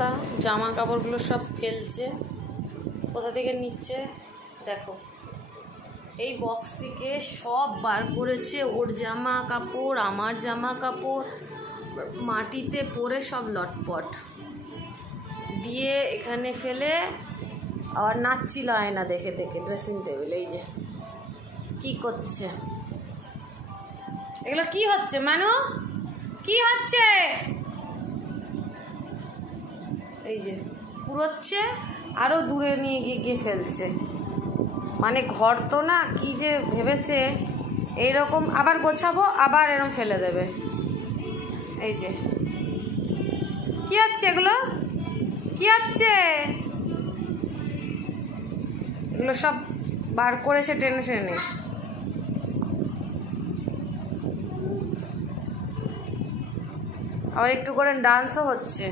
অবস্থা, জামা কাপড়গুলো সব ফেলছে। কোথা থেকে নিচ্ছে দেখো, এই বক্স থেকে সব বার করেছে। ওর জামা কাপড়, আমার জামা কাপড় মাটিতে পড়ে সব লটপট দিয়ে এখানে ফেলে আবার নাচছিল আয়না দেখে দেখে ড্রেসিং টেবিল। এই যে কি করছে, এগুলো কি হচ্ছে মানু, কি হচ্ছে? এই যে পুরোচ্ছে, আরও দূরে নিয়ে গিয়ে গিয়ে ফেলছে। মানে ঘর তো না, কি যে ভেবেছে এইরকম আবার গোছাবো আবার এরকম ফেলে দেবে। এই যে কি হচ্ছে, এগুলো কি হচ্ছে? এগুলো সব বার করেছে টেনে টেনে। আবার একটু করে ডান্সও হচ্ছে।